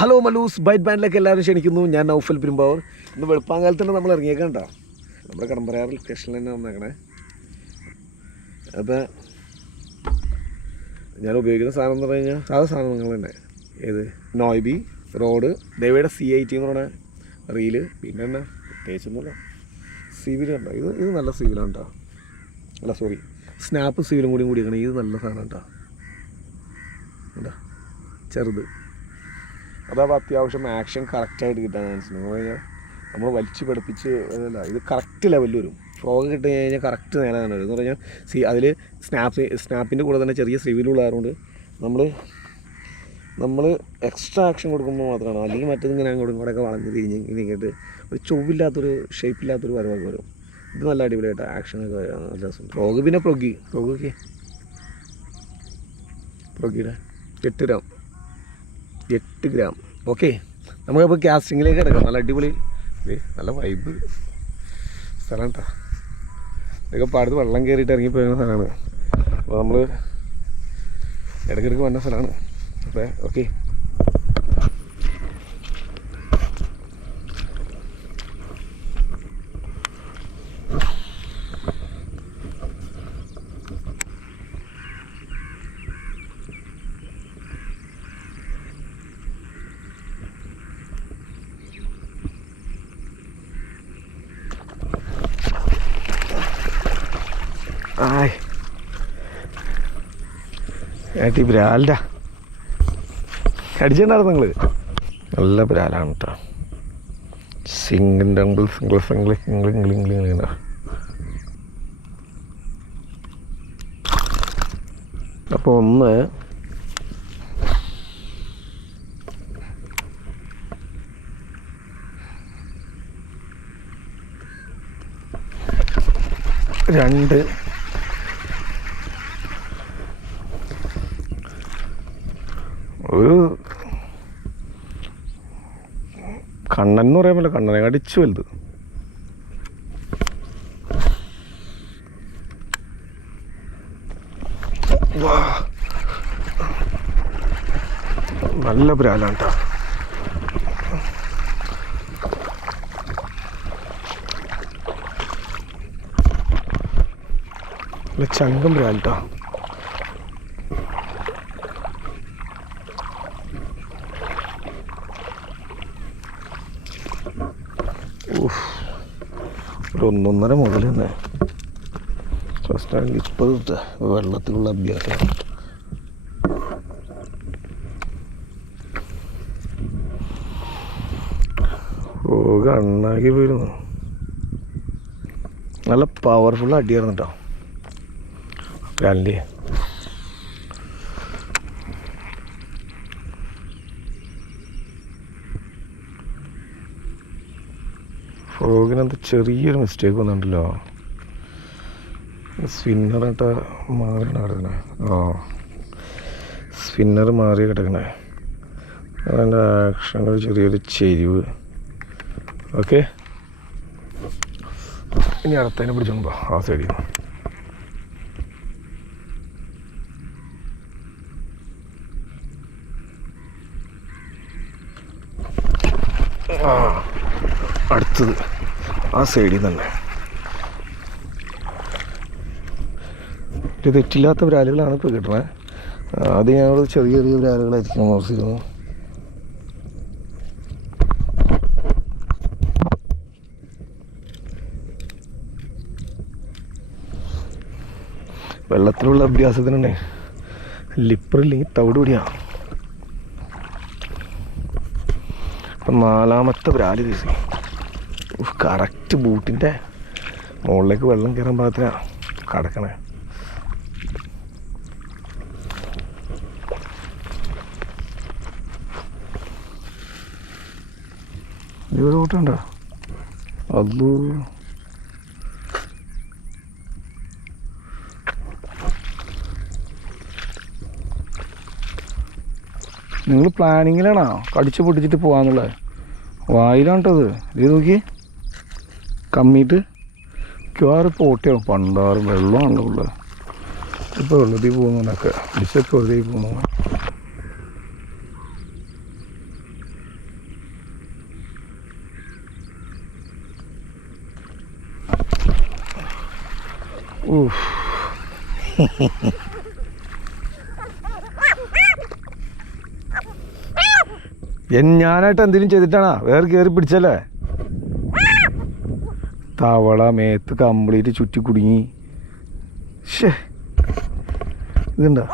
Hello Mallus byte ബാൻഡിലേക്ക് എല്ലാവരും ക്ഷണിക്കുന്നു. ഞാൻ നൗഫൽ പെരുമ്പാവൂർ. ഇന്ന് വെളുപ്പാങ്കാലത്ത് തന്നെ നമ്മൾ ഇറങ്ങിയേക്കണ്ട നമ്മുടെ കടമ്പറയാർ ലൊക്കേഷനിൽ തന്നെ വന്നേക്കണേ. അപ്പോൾ ഞാൻ ഉപയോഗിക്കുന്ന സാധനം എന്ന് പറഞ്ഞു കഴിഞ്ഞാൽ സാധാ സാധനങ്ങൾ തന്നെ. ഏത് നോയ്ബി റോഡ് ദേവയുടെ C80 എന്ന് പറഞ്ഞ റീല്. പിന്നെ തന്നെ പ്രത്യേകിച്ചൊന്നുമില്ല. സിവിൽ കണ്ടോ, ഇത് നല്ല സിവിലാണ് കേട്ടോ. അല്ല സോറി, സ്നാപ്പ് സിവിലും കൂടി കൂടിയേക്കണേ. ഇത് നല്ല സാധനം കേട്ടോ. എന്താ ചെറുത് അതാവുമ്പോൾ അത്യാവശ്യം ആക്ഷൻ കറക്റ്റായിട്ട് കിട്ടാൻ ചാൻസ് ഉണ്ട്. എന്ന് പറഞ്ഞാൽ നമ്മൾ വലിച്ച് പഠിപ്പിച്ച് അതല്ല, ഇത് കറക്റ്റ് ലെവലിൽ വരും. ഫ്രോഗ് കിട്ടി കഴിഞ്ഞാൽ കറക്റ്റ് നേരെ തന്നെ വരും. എന്ന് പറഞ്ഞാൽ അതിൽ സ്നാപ്പിൻ്റെ കൂടെ തന്നെ ചെറിയ സിവിലുള്ളതുകൊണ്ട് നമ്മൾ എക്സ്ട്രാ ആക്ഷൻ കൊടുക്കുമ്പോൾ മാത്രമാണ്. അല്ലെങ്കിൽ മറ്റേതിങ്ങനെ അങ്ങോട്ടും ഇങ്ങോട്ടൊക്കെ വളഞ്ഞ് തിരിഞ്ഞ് ഇങ്ങനെയൊക്കെ ഒരു ചൊവ്വില്ലാത്തൊരു ഷേപ്പില്ലാത്തൊരു വരവൊക്കെ വരും. ഇത് നല്ല അടിപൊളിയായിട്ട് ആക്ഷനൊക്കെ നല്ല രസം. ഫ്രോഗ് പിന്നെ ഫ്രോഗൊക്കെ ഫ്രോഗിയുടെ 8 ഗ്രാം. ഓക്കെ, നമുക്കപ്പോൾ കാസ്റ്റിങ്ങിലേക്ക് കിടക്കാം. നല്ല അടിപൊളി നല്ല വൈബ് സ്ഥലം കേട്ടോ. ഇതൊക്കെ പാടത്ത് വെള്ളം കയറിയിട്ട് ഇറങ്ങിപ്പോയിരുന്ന സ്ഥലമാണ്. അപ്പോൾ നമ്മൾ ഇടയ്ക്കിടയ്ക്ക് വന്ന സ്ഥലമാണ്. അപ്പോൾ ഓക്കെ, ആയ് ഏട്ടി ബ്രാലിൻ്റെ അടിച്ചിട്ടുണ്ടായിരുന്നു നിങ്ങൾ. നല്ല ബ്രാലാണ് കേട്ടോ. സിംഗിൾ അപ്പോൾ ഒന്ന് രണ്ട് ഒരു കണ്ണൻ എന്ന് പറയാൻ പറ്റില്ല, കണ്ണനെ കടിച്ചു വലുത്. നല്ല ബ്രാലാണ് കേട്ടോ. നല്ല ചങ്കം ബ്രാൽ കേട്ടോ. ഒരു 1.5 മുതൽ തന്നെ ഫസ്റ്റ് ഇപ്പോഴത്തെ വെള്ളത്തിലുള്ള അഭ്യാസം. കണ്ണാക്കി പോയിരുന്നു. നല്ല പവർഫുൾ അടിയായിരുന്നു കേട്ടോ ബ്രാൻഡിൽ. ഫ്രോഗിനകത്ത് ചെറിയൊരു മിസ്റ്റേക്ക് വന്നിട്ടുണ്ടല്ലോ. സ്പിന്നറായിട്ട് മാറിയാണ് കിടക്കണേ. സ്പിന്നർ മാറി കിടക്കണേ. അതിൻ്റെ ആക്ഷൻ്റെ ചെറിയൊരു ചെരിവ്. ഓക്കെ, ഇനി അടുത്തതിനെ പിടിച്ചോണ്ടോ ആ സൈഡിൽ. അടുത്തത് ആ സൈഡിൽ തന്നെ. തെറ്റില്ലാത്ത ബ്രാലുകളാണ് ഇപ്പോൾ കിട്ടണേ. അത് ഞങ്ങൾ ചെറിയ ബ്രാലുകളായിരിക്കും താമസിക്കുന്നത്. വെള്ളത്തിലുള്ള അഭ്യാസത്തിനുണ്ടേ ലിപ്പറില്ലെങ്കിൽ തവിട് പിടിയാണ്. ഇപ്പം 4ാമത്തെ ബ്രാല് വീശി കറക്റ്റ് ബൂട്ടിൻ്റെ മുകളിലേക്ക് വെള്ളം കയറാൻ പാകത്തിനാണ് കിടക്കണേ. ഇതൊരു ബൂട്ടുണ്ടോ അത്? നിങ്ങൾ പ്ലാനിങ്ങിലാണോ കടിച്ച് പൊട്ടിച്ചിട്ട് പോകാന്നുള്ളത്? വായിലാണ്ടത് ഇത് നോക്കി കമ്മിയിട്ട് മിക്കവാറും പോട്ടിയാവും. പണ്ടാറ് വെള്ളമാണല്ലോ ഉള്ളത്. ഇപ്പോൾ വെള്ളത്തിൽ പോകുന്നതൊക്കെ ഡിഷൊക്കെ വെറുതെ പോകുന്നു. ഞാനായിട്ട് എന്തെങ്കിലും ചെയ്തിട്ടാണോ വേറെ കയറി പിടിച്ചല്ലേ? തവള മേത്ത് കംപ്ലീറ്റ് ചുറ്റി കുടുങ്ങി. ഷേ ഇതുണ്ടോ?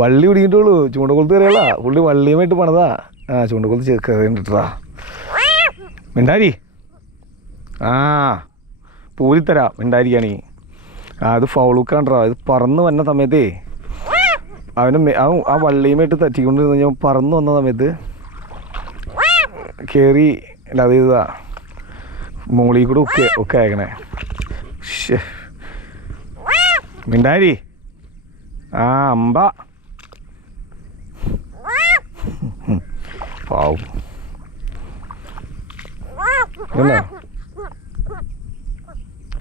വള്ളി പിടിക്കിട്ടുള്ളൂ. ചൂണ്ടക്കൊളുത്ത് കയറിയല്ല, പുള്ളി വള്ളിയുമായിട്ട് പണതാ. ചൂണ്ടക്കൊളുത്ത് കയറിട്ടാ. മിണ്ടാരി. പൂരിത്തരാം മിണ്ടായിരിക്കാണീ. അത് ഫൗളുക്കാണ്ടാ. ഇത് പറന്ന് വന്ന സമയത്തേ അവന് ആ വള്ളിയുമായിട്ട് തറ്റിക്കൊണ്ടിരുന്ന് ഞാൻ പറന്ന് വന്ന സമയത്ത് കയറി. അല്ല അത് ഇതാ മോളിൽ കൂടെ ഒക്കെ അയക്കണേ. മിണ്ടാരി. അമ്പ പാവും.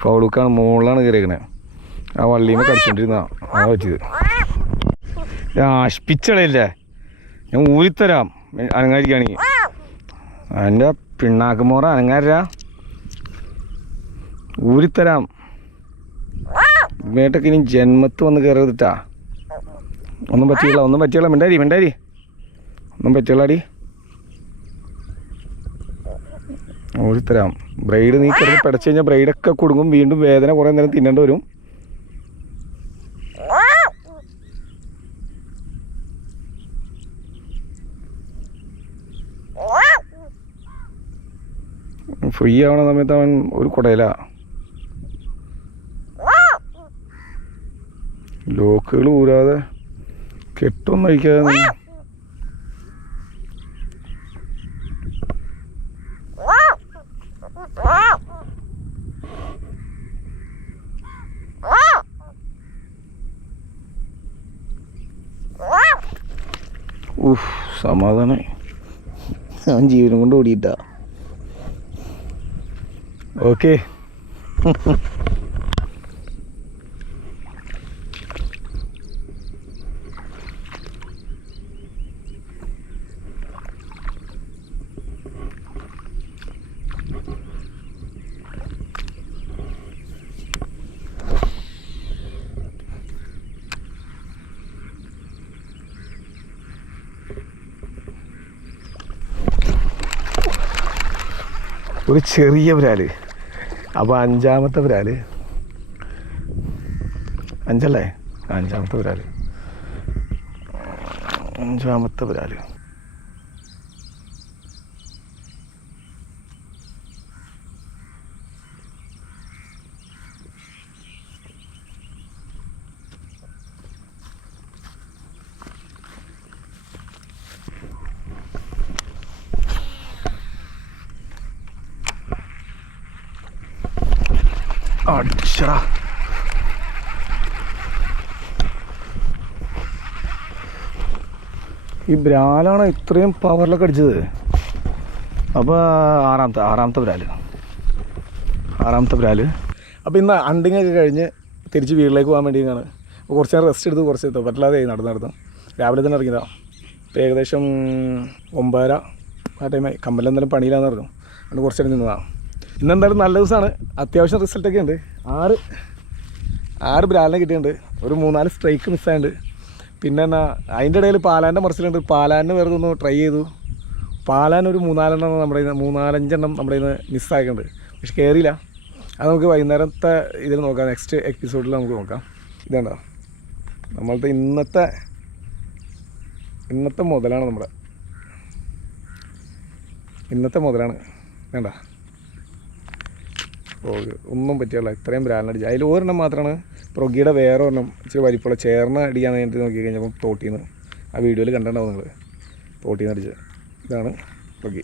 ഫൗളുക്കാണ്, മുകളിലാണ് കയറിയേക്കണേ. ആ വള്ളിയുമേ കടിച്ചോണ്ടിരുന്ന പറ്റിയത്. ആഷ്പിച്ചളയില്ലേ, ഞാൻ ഊരിത്തരാം അനങ്ങാതിരിക്കുകയാണെങ്കിൽ. എൻ്റെ പിണ്ണാക്കുമോറ അനങ്ങാരാ, ഊരിത്തരാം. ഇങ്ങോട്ടൊക്കെ ഇനി ജന്മത്ത് വന്ന് കയറരുതിട്ടാ. ഒന്നും പറ്റിയുള്ള മിണ്ടാരി ഒന്നും പറ്റിയുള്ളടി. ഊരിത്തരാം. ബ്രൈഡ് നീ കിടന്ന് പിടച്ച് കഴിഞ്ഞാൽ ബ്രൈഡൊക്കെ കൊടുക്കും. വീണ്ടും വേദന കുറേ നേരം തിന്നേണ്ടി വരും. ഫ്രീ ആവണ സമയത്ത് അവൻ ഒരു കുടയില. ലോക്കുകൾ ഊരാതെ കെട്ടൊന്നും അഴിക്കാതെ സമാധാനായി. ഞാൻ ജീവനം കൊണ്ട് ഓടിയിട്ടാ. ഓക്കെ. ഒരു ചെറിയ ബ്രാല്. അപ്പോൾ അഞ്ചാമത്തെ ബ്രാല്, അഞ്ചല്ലേ? അഞ്ചാമത്തെ ബ്രാല്. അടിച്ചടാ. ഈ ബ്രാലാണ് ഇത്രയും പവറിലൊക്കെ അടിച്ചത്. അപ്പോൾ ആറാമത്തെ ബ്രാല്. അപ്പോൾ ഇന്ന് ഹണ്ടിങ്ങൊക്കെ കഴിഞ്ഞ് തിരിച്ച് വീട്ടിലേക്ക് പോകാൻ വേണ്ടിയാണ്. അപ്പോൾ കുറച്ച് നേരം റെസ്റ്റ് എടുത്ത് കുറച്ച് പറ്റില്ലാതെ നടന്നു. രാവിലെ തന്നെ ഇറങ്ങിയതാണ്. ഇപ്പോൾ ഏകദേശം 9:30 ആ ടൈമായി. കമ്പലെന്തായാലും പണിയിലാന്ന് പറഞ്ഞു. അതുകൊണ്ട് കുറച്ച് നേരം നിന്നതാണ്. ഇന്നെന്തായാലും നല്ല ദിവസമാണ്. അത്യാവശ്യം റിസൾട്ടൊക്കെ ഉണ്ട്. 6 ബ്രാലിനെ കിട്ടിയിട്ടുണ്ട്. ഒരു 3-4 സ്ട്രൈക്ക് മിസ്സായിട്ടുണ്ട്. പിന്നെ എന്നാ അതിൻ്റെ ഇടയിൽ പാലാൻ്റെ മറിച്ചിലുണ്ട്. പാലാന് വെറുതെ ഒന്ന് ട്രൈ ചെയ്തു. പാലാനൊരു 3-4 നമ്മുടെ 3-5 നമ്മുടെ ഇന്ന് മിസ്സായിട്ടുണ്ട്. പക്ഷെ കയറിയില്ല. അത് നമുക്ക് വൈകുന്നേരത്തെ ഇതിൽ നോക്കാം. നെക്സ്റ്റ് എപ്പിസോഡിൽ നമുക്ക് നോക്കാം. ഇതാണ്ടോ നമ്മളത്തെ ഇന്നത്തെ മുതലാണ്. നമ്മുടെ ഇന്നത്തെ മുതലാണ്. വേണ്ട ഒന്നും പറ്റിയുള്ള ഇത്രയും ബ്രാലിനടിച്ച്. അതിൽ ഒരെണ്ണം മാത്രമാണ് പ്രൊഗിയുടെ വേറെ ഒരെണ്ണം ഇച്ചിരി വലിപ്പമുള്ള ചേർന്ന് അടിക്കാൻ വേണ്ടി നോക്കി കഴിഞ്ഞപ്പം തോട്ടിന്ന് ആ വീഡിയോയിൽ കണ്ടിട്ടുണ്ടാവും നിങ്ങൾ. തോട്ടിന്ന് അടിച്ചത് ഇതാണ് പ്രൊഗി.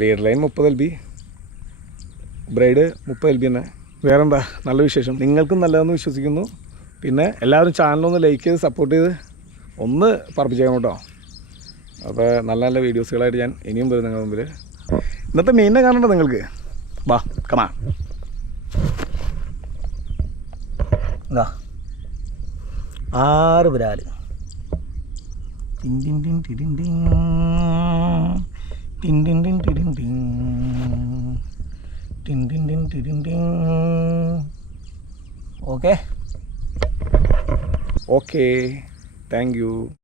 Leader line 30 LB, braid 30 LB തന്നെ. വേറെന്താ നല്ല വിശേഷം. നിങ്ങൾക്കും നല്ലതെന്ന് വിശ്വസിക്കുന്നു. പിന്നെ എല്ലാവരും ചാനലൊന്ന് ലൈക്ക് ചെയ്ത് സപ്പോർട്ട് ചെയ്ത് ഒന്ന് പറപ്പിച്ചേക്കണം കേട്ടോ. അപ്പോൾ നല്ല നല്ല വീഡിയോസുകളായിട്ട് ഞാൻ ഇനിയും വരും നിങ്ങളുടെ മുമ്പിൽ. ഇന്നത്തെ മീനിനെ കാണണ്ടോ നിങ്ങൾക്ക്? വാ കമാ. എന്താ 6 ബ്രാല്. ടിൻ ടിൻ ടിൻ ടിൻ ടിൻ ടിൻ ടിൻ ടിൻ ടിൻ ടിൻ. Okay, thank U.